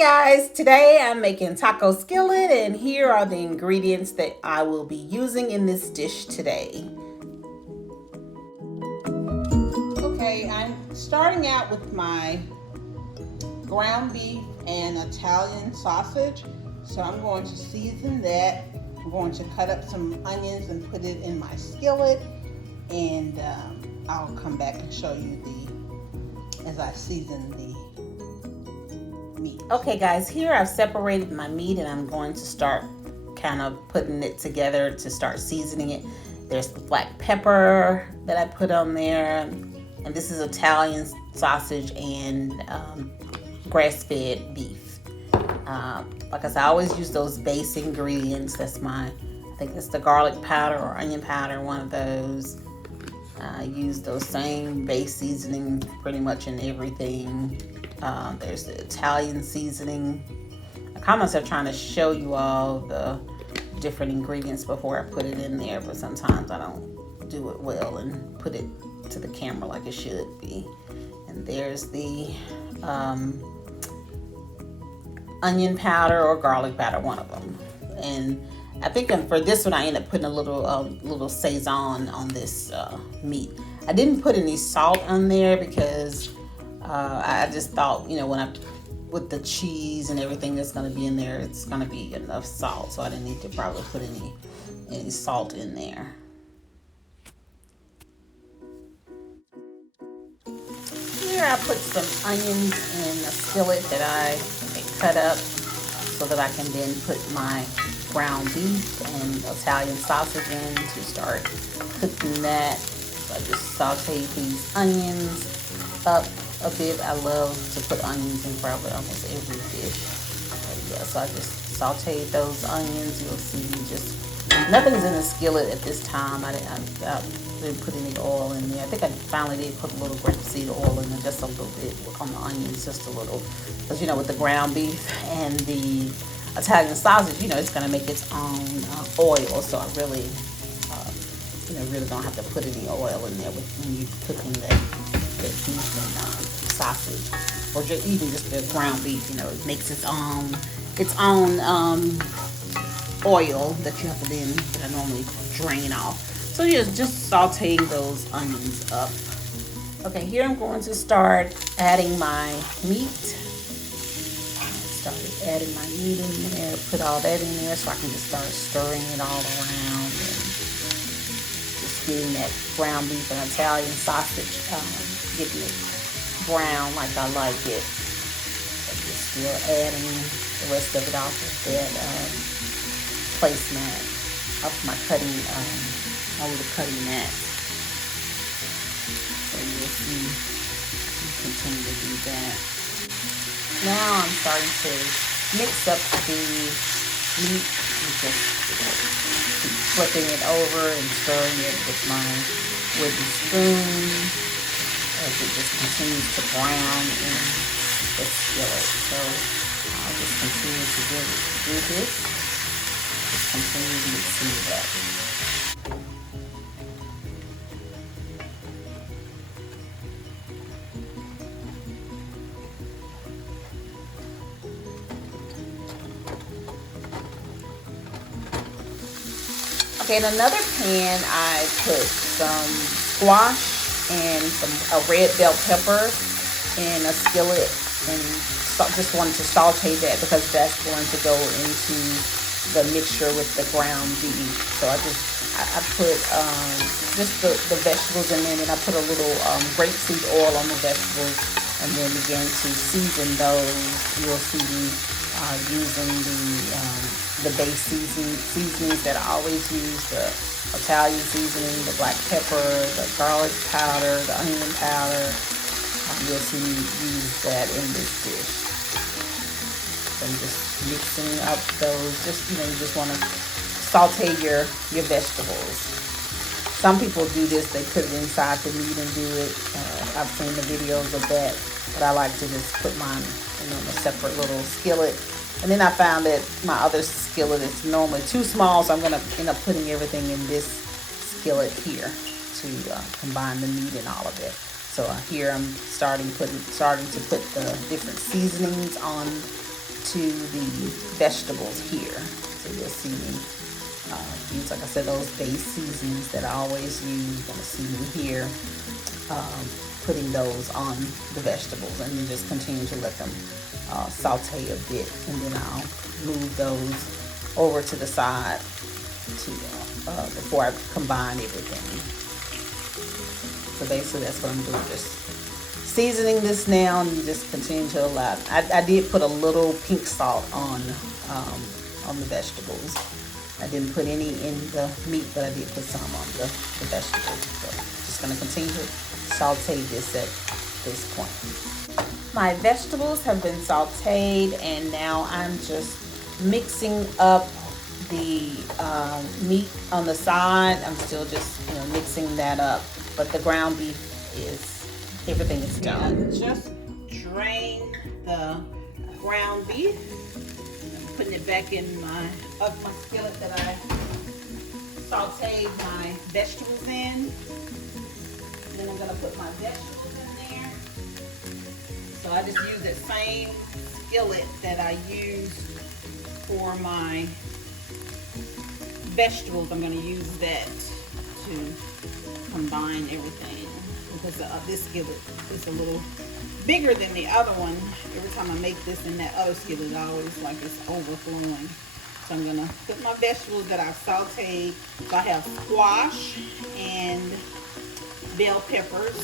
Guys, today I'm making taco skillet and here are the ingredients that I will be using in this dish today. Okay, I'm starting out with my ground beef and Italian sausage. So I'm going to season that. I'm going to cut up some onions and put it in my skillet, and I'll come back and show you as I season the meat. Okay guys, here I've separated my meat and I'm going to start kind of putting it together to start seasoning it. There's the black pepper that I put on there, and this is Italian sausage and grass-fed beef. Like I said, I always use those base ingredients. I think it's the garlic powder or onion powder, one of those. I use those same base seasoning pretty much in everything. There's the Italian seasoning. I caught myself trying to show you all the different ingredients before I put it in there, but sometimes I don't do it well and put it to the camera like it should be. And there's the onion powder or garlic powder, one of them. And I think for this one I ended up putting a little Saison on this meat. I didn't put any salt on there because I just thought, with the cheese and everything that's going to be in there, it's going to be enough salt, so I didn't need to probably put any salt in there. Here I put some onions in a skillet that I cut up so that I can then put my ground beef and Italian sausage in to start cooking that. So I just sauteed these onions up a bit. I love to put onions in probably almost every dish. But yeah, so I just sauteed those onions. You'll see nothing's in the skillet at this time. I didn't put any oil in there. I think I finally did put a little grapeseed oil in there, just a little bit on the onions, just a little. Because with the ground beef and the Italian sausage, it's going to make its own oil. So I really, really don't have to put any oil in there when you're cooking the beef and sausage, or even just the ground beef. It makes its own oil that you have to that I normally drain off. So just sauteing those onions up. Okay, here I'm going to start adding my meat. Started adding my meat in there, put all that in there so I can just start stirring it all around and just getting that ground beef and Italian sausage, getting it brown like I like it. So just still adding the rest of it off of that placemat, off my cutting, all of the cutting mats. So you'll see, you continue to do that. Now I'm starting to mix up the meat and just keep flipping it over and stirring it with my wooden spoon as it just continues to brown in the skillet. So I'll just continue to do this. Just continue mixing it up. Okay, in another pan, I put some squash and a red bell pepper in a skillet, and just wanted to saute that because that's going to go into the mixture with the ground beef. So I put just the vegetables in there, and I put a little grapeseed oil on the vegetables, and then began to season those. You'll see me using the base seasonings that I always use, the Italian seasoning, the black pepper, the garlic powder, the onion powder. You'll see me use that in this dish. So I'm just mixing up those. You just want to saute your vegetables. Some people do this, they put it inside the meat and do it. I've seen the videos of that, but I like to just put mine in a separate little skillet. And then I found that my other skillet is normally too small, so I'm going to end up putting everything in this skillet here to combine the meat and all of it. So here I'm starting to put the different seasonings on to the vegetables here. So you'll see me use, like I said, those base seasonings that I always use. You're gonna see me here putting those on the vegetables, and then just continue to let them saute a bit, and then I'll move those over to the side to before I combine everything. So basically that's what I'm doing, just seasoning this now, and just continue to allow. I did put a little pink salt on the vegetables. I didn't put any in the meat, but I did put some on the vegetables. So just gonna continue to saute this at this point. My vegetables have been sauteed, and now I'm just mixing up the meat on the side. I'm still just mixing that up, but the ground beef everything is done. I just drained the ground beef. I'm putting it back in my skillet that I sauteed my vegetables in. Then I'm gonna put my vegetables in there. So I just use that same skillet that I used for my vegetables. I'm gonna use that to combine everything, because this skillet is a little bigger than the other one. Every time I make this in that other skillet, I always like it's overflowing. So I'm gonna put my vegetables that I've sauteed. So I have squash and bell peppers.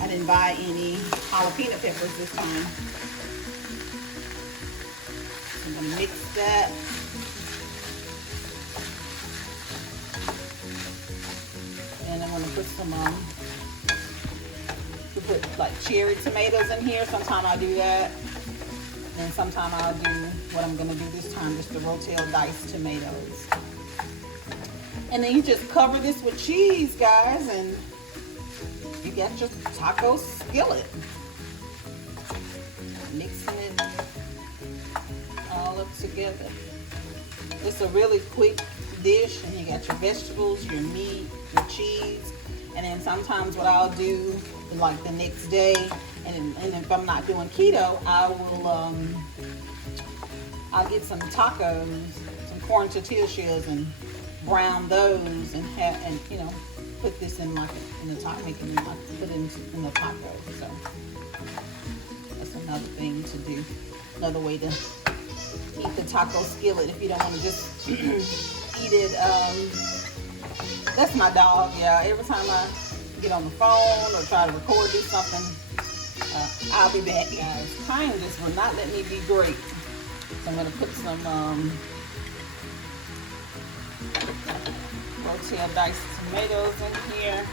I didn't buy any jalapeno peppers this time. So I'm gonna mix that. And I'm gonna put some put like cherry tomatoes in here. Sometimes I do that. And sometimes I'll do what I'm gonna do this time, just the Rotel diced tomatoes. And then you just cover this with cheese, guys, and you got your taco skillet. Mixing it all up together. It's a really quick dish, and you got your vegetables, your meat, your cheese, and then sometimes what I'll do, like the next day, and if I'm not doing keto, I will I'll get some tacos, some corn tortilla shells, and brown those, and put this in the taco, put it in the taco. So that's another thing to do, another way to eat the taco skillet if you don't want to just eat it. That's my dog. Yeah, every time I get on the phone or try to record, do something, I'll be back, guys. Time just will not let me be great. So I'm gonna put some Rotel diced tomatoes in here.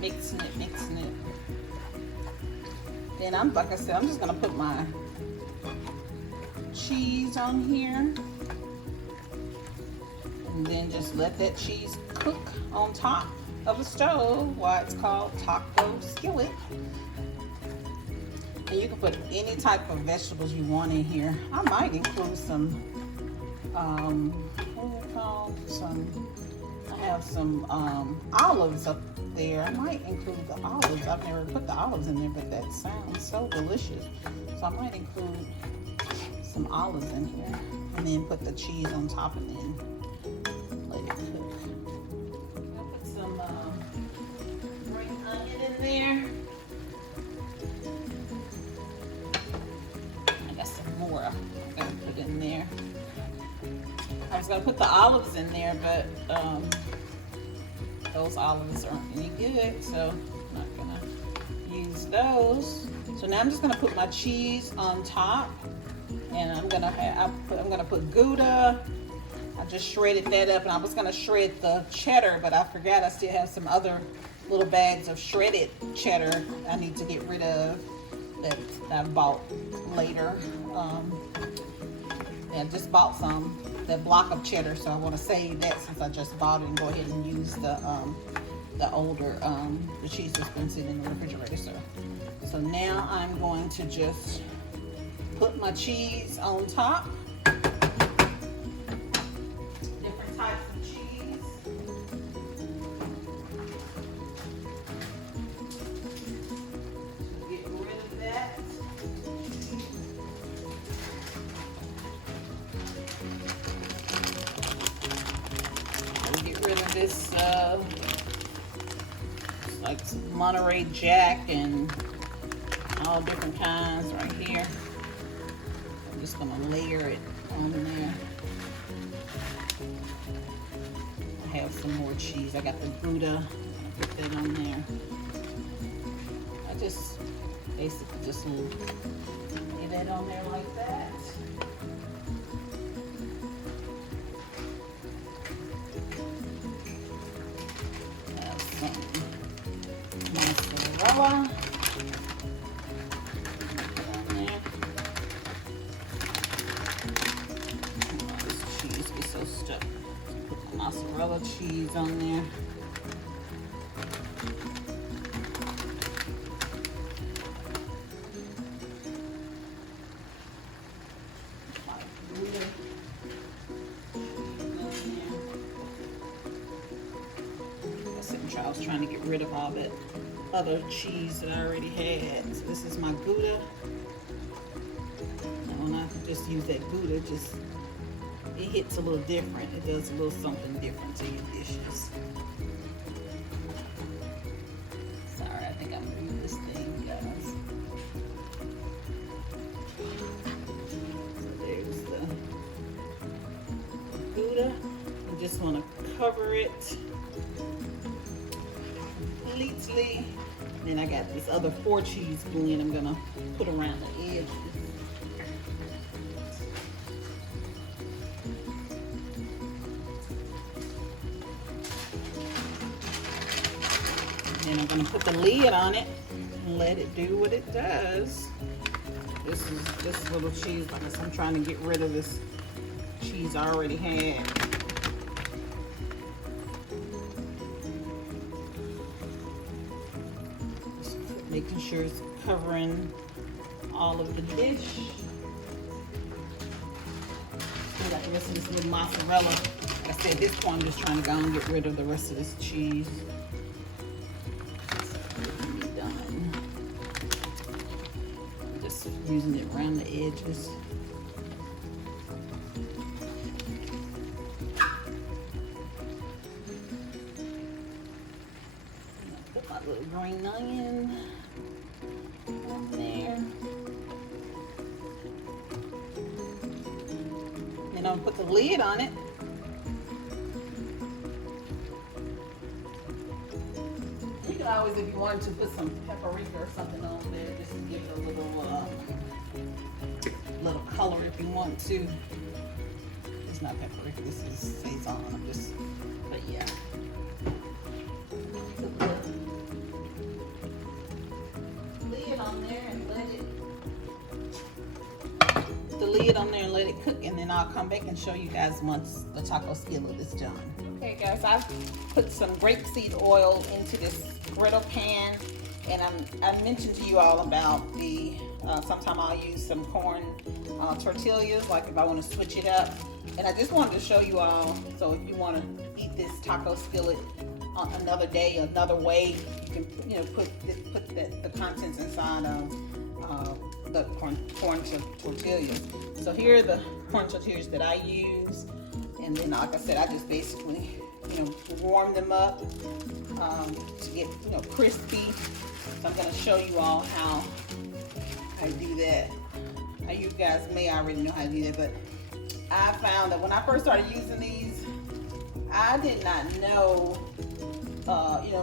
Mixing it. Then like I said, I'm just gonna put my cheese on here, and then just let that cheese cook on top of the stove while it's called Taco Skillet. And you can put any type of vegetables you want in here. I might include some I have some olives up there. I might include the olives. I've never put the olives in there, but that sounds so delicious. So I might include some olives in here, and then put the cheese on top, and then let it cook. I'll put some green onion in there. I got some more I'm gonna put in there. I was gonna put the olives in there, but those olives aren't any good, so I'm not gonna use those. So now I'm just gonna put my cheese on top, and I'm gonna put Gouda. I just shredded that up, and I was gonna shred the cheddar, but I forgot I still have some other little bags of shredded cheddar I need to get rid of that I bought later. Yeah, I just bought that block of cheddar, so I want to save that since I just bought it and go ahead and use the older the cheese that's been sitting in the refrigerator. So now I'm going to just put my cheese on top. Different types of cheese. Get rid of that. Get rid of this like some Monterey Jack and all different kinds right here. I'm just gonna layer it on there. I have some more cheese. I got the Gouda. I'll put that on there. I just basically just lay that on there like that. Have some mozzarella. Mozzarella cheese on there. I was trying to get rid of all that other cheese that I already had. So this is my Gouda. And when I just use that Gouda, it hits a little different. It does a little something different to your dishes. Sorry, I think I'm moving this thing, guys. So there's the Gouda. I just want to cover it completely. Then I got this other 4 cheese blend I'm gonna put around the edge. Then I'm going to put the lid on it and let it do what it does. This is this little cheese. Like I said, I'm trying to get rid of this cheese I already had. Just making sure it's covering all of the dish. I got the rest of this little mozzarella. Like I said, at this point I'm just trying to go and get rid of the rest of this cheese. Using it around the edges. Put my little green onion on there. Then I'll put the lid on it. You could always, if you wanted to, put some paprika or something on there just to give it a little color if you want to. It's not paprika, this is Sazon. I'm just, but yeah. Put the lid on there and let it cook, and then I'll come back and show you guys once the taco skillet is done. Okay guys, I've put some grapeseed oil into this griddle pan, and I mentioned to you all about the sometime I'll use some corn tortillas, like if I want to switch it up. And I just wanted to show you all, so if you want to eat this taco skillet another day, another way, you can put the contents inside of the corn tortillas. So here are the corn tortillas that I use, and then like I said, I just basically warm them up to get crispy. So I'm going to show you all how I do that. Now you guys may already know how to do that, but I found that when I first started using these, I did not know,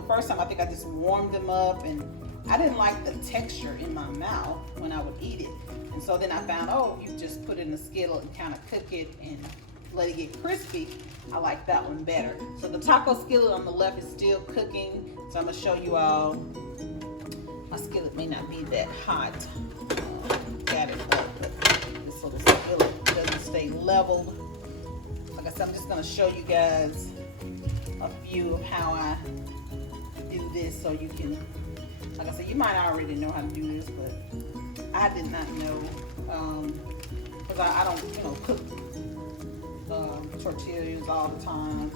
first time I think I just warmed them up, and I didn't like the texture in my mouth when I would eat it. And so then I found, you just put it in a skillet and kind of cook it and let it get crispy. I like that one better. So the taco skillet on the left is still cooking. So I'm gonna show you all. My skillet may not be that hot. Got it up, but this little skillet doesn't stay leveled. Like I said, I'm just gonna show you guys a view of how I do this so you can, like I said, you might already know how to do this, but I did not know, because I don't, cook tortillas all the time.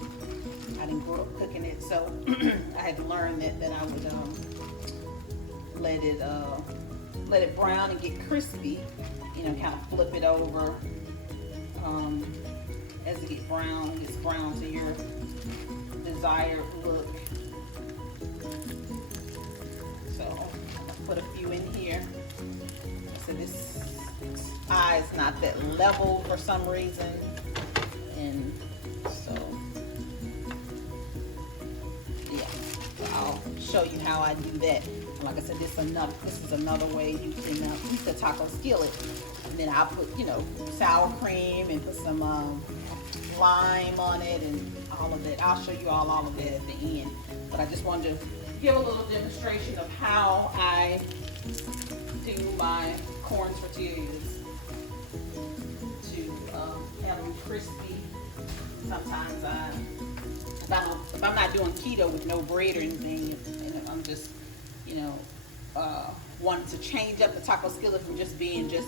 I didn't grow up cooking it, so I had to learn that I would let it brown and get crispy, kind of flip it over as it gets brown to your desired look. So I'll put a few in here. So this eye is not that level for some reason, and so yeah, so I'll show you how I do that. And like I said, this is another way you can eat the taco skillet. And then I'll put sour cream and put some lime on it and all of that. I'll show you all of that at the end. But I just wanted to give a little demonstration of how I do my corn tortillas to have them crispy. Sometimes if I'm not doing keto with no bread or anything, and I'm just wanting to change up the taco skillet from just being the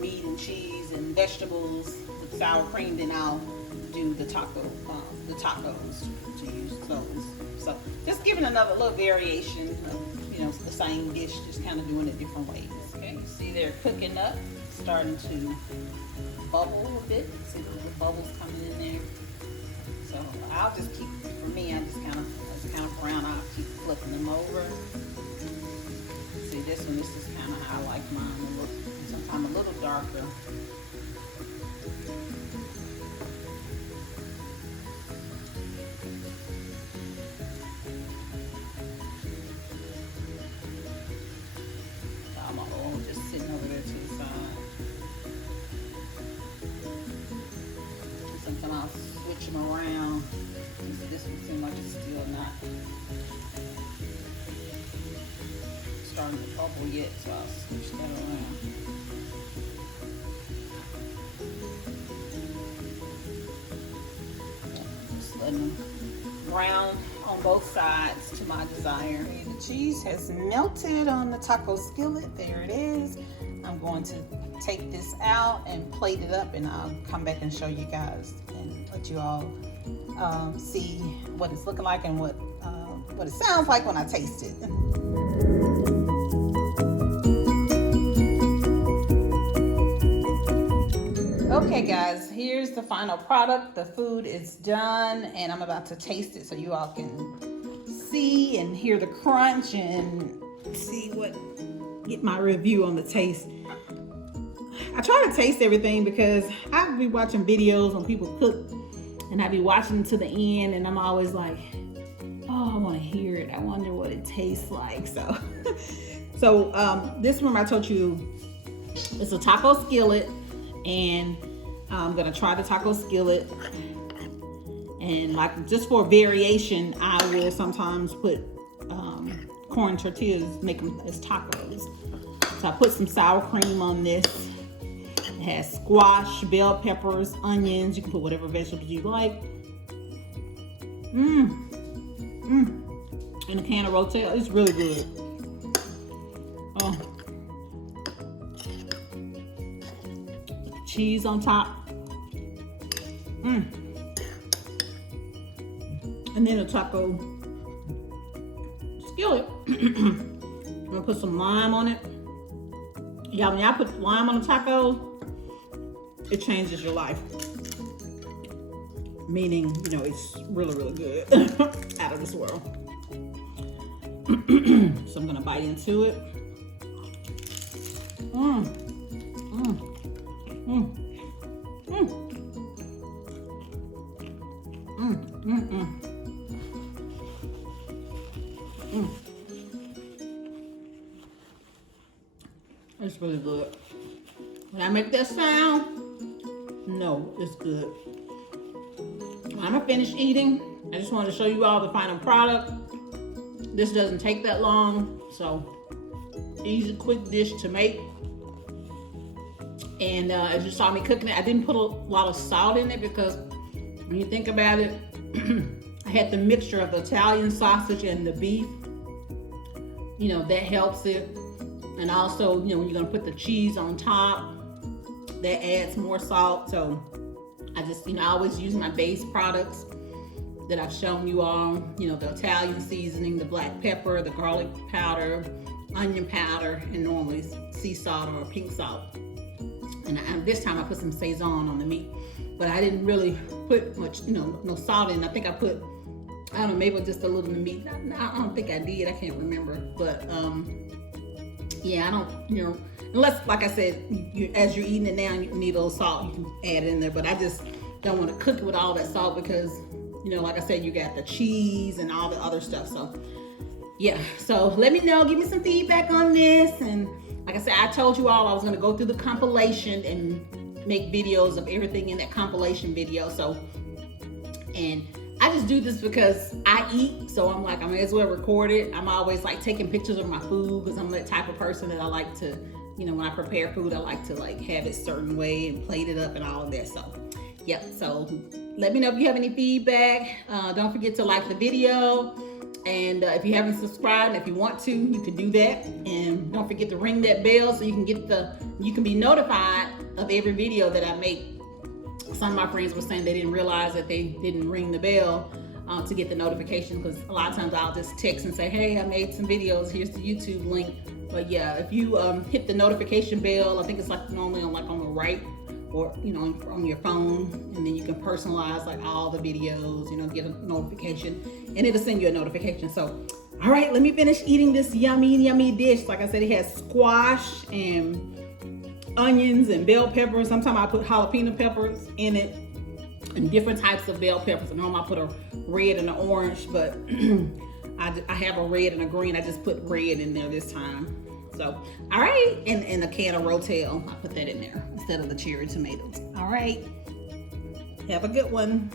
meat and cheese and vegetables with sour cream, then I'll do the tacos to use those. So just giving another little variation of the same dish, just kind of doing it different ways. Okay, you see they're cooking up, starting to bubble a bit. See the little bubbles coming in there. So I'll just keep, for me, I just kind of brown. I'll keep flipping them over. See this one, this is kind of how I like mine to look. Sometimes a little darker. Just sitting over there to the side. Sometimes I'll switch them around. This one seems like it's still not starting to bubble yet, so I'll switch that around. Just letting them brown on both sides to my desire. The cheese has melted on the taco skillet. There it is. I'm going to take this out and plate it up, and I'll come back and show you guys and let you all see what it's looking like and what it sounds like when I taste it. Okay guys, here's the final product. The food is done and I'm about to taste it so you all can see and hear the crunch and get my review on the taste. I try to taste everything because I be watching videos on people cook and I be watching to the end and I'm always like, oh, I want to hear it. I wonder what it tastes like. So this one I told you it's a taco skillet, and I'm gonna try the taco skillet, and like just for variation I will sometimes put corn tortillas, make them as tacos. So I put some sour cream on this. It has squash, bell peppers, onions. You can put whatever vegetables you like. And a can of rotel. It's really good. Oh. Cheese on top. And then a taco skillet. I'm gonna put some lime on it. Y'all, when y'all put lime on a taco, it changes your life. Meaning, it's really, really good. Out of this world. So I'm gonna bite into it. It's really good. When I make that sound, no, it's good. I'm gonna finish eating. I just wanted to show you all the final product. This doesn't take that long, so easy, quick dish to make. And as you saw me cooking it, I didn't put a lot of salt in it because when you think about it, I had the mixture of the Italian sausage and the beef. You know, that helps it. And also, you know, when you're gonna put the cheese on top, that adds more salt. So I just, you know, I always use my base products that I've shown you all. You know, the Italian seasoning, the black pepper, the garlic powder, onion powder, and normally sea salt or pink salt. And this time I put some Saison on the meat, but I didn't really put much, you know, no salt in. I think I put, I don't know, maybe just a little in the meat. I don't think I did. I can't remember. But yeah, I don't, you know, unless, like I said, as you're eating it now, you need a little salt, you can add it in there. But I just don't want to cook it with all that salt because, you know, like I said, you got the cheese and all the other stuff. So yeah, so let me know, give me some feedback on this. And like I said, I told you all I was going to go through the compilation and make videos of everything in that compilation video. So, and I just do this because I eat, so I'm like, I may as well record it. I'm always like taking pictures of my food because I'm that type of person that I like to, you know, when I prepare food, I like to like have it a certain way and plate it up and all of that. So, yep. So let me know if you have any feedback. Don't forget to like the video. And if you haven't subscribed, if you want to, you can do that. And don't forget to ring that bell so you can you can be notified of every video that I make. Some of my friends were saying they didn't realize that they didn't ring the bell to get the notification, because a lot of times I'll just text and say, hey, I made some videos, here's the YouTube link. But yeah, if you hit the notification bell, I think it's like normally on the right, or you know, on your phone, and then you can personalize like all the videos, you know, get a notification and it'll send you a notification. So all right, let me finish eating this yummy dish. Like I said, it has squash and onions and bell peppers. Sometimes I put jalapeno peppers in it and different types of bell peppers. And normally I put a red and an orange, but I have a red and a green. I just put red in there this time. So, all right, and a can of Rotel, I put that in there instead of the cherry tomatoes. All right, have a good one.